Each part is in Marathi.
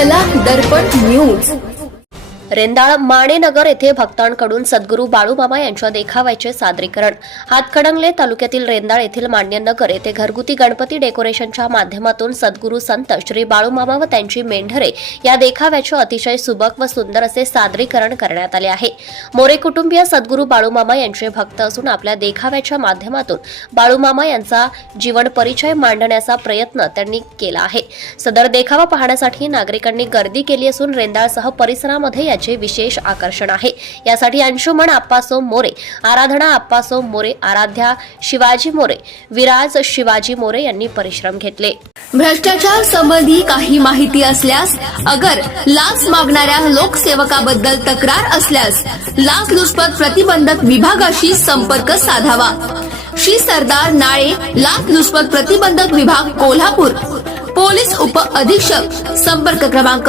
कला दर्पण न्यूज. रेंदाळ माणेनगर येथे भक्तांकडून सद्गुरू बाळूमामा यांच्या देखाव्याचे सादरीकरण. हातकणंगले तालुक्यातील रेंदाळ येथील मान्यनगर येथे घरगुती गणपती डेकोरेशनच्या माध्यमातून सद्गुरू संत श्री बाळूमामा व त्यांची मेंढरे या देखाव्याचे अतिशय सुबक व सुंदर असे सादरीकरण करण्यात आले आहे. मोरे कुटुंबीय सद्गुरू बाळूमामा यांचे भक्त असून आपल्या देखाव्याच्या माध्यमातून बाळूमामा यांचा जीवन परिचय मांडण्याचा प्रयत्न त्यांनी केला आहे. सदर देखावा पाहण्यासाठी नागरिकांनी गर्दी केली असून रेंदाळसह परिसरामध्ये याचे विशेष आकर्षण आहे. यासाठी अंशुमन आप्पासो मोरे आराधना आप्पासो मोरे आराध्या शिवाजी मोरे विराज शिवाजी मोरे यांनी परिश्रम घेतले. भ्रष्टाचार संबंधी काही माहिती असल्यास अगर लाच मागणाऱ्या लोकसेवकाबद्दल तक्रार असल्यास लाच लुचपत प्रतिबंधक विभागाशी संपर्क साधावा. श्री सरदार नाळे लाच लुचपत प्रतिबंधक विभाग कोल्हापूर. पोलीस उप अधीक्षक संपर्क क्रमांक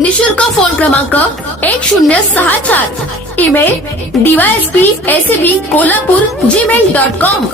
निशुल्क फोन क्रमांक एक शून्य सहा चार. Email DYSP ACB Kolhapur Gmail dot com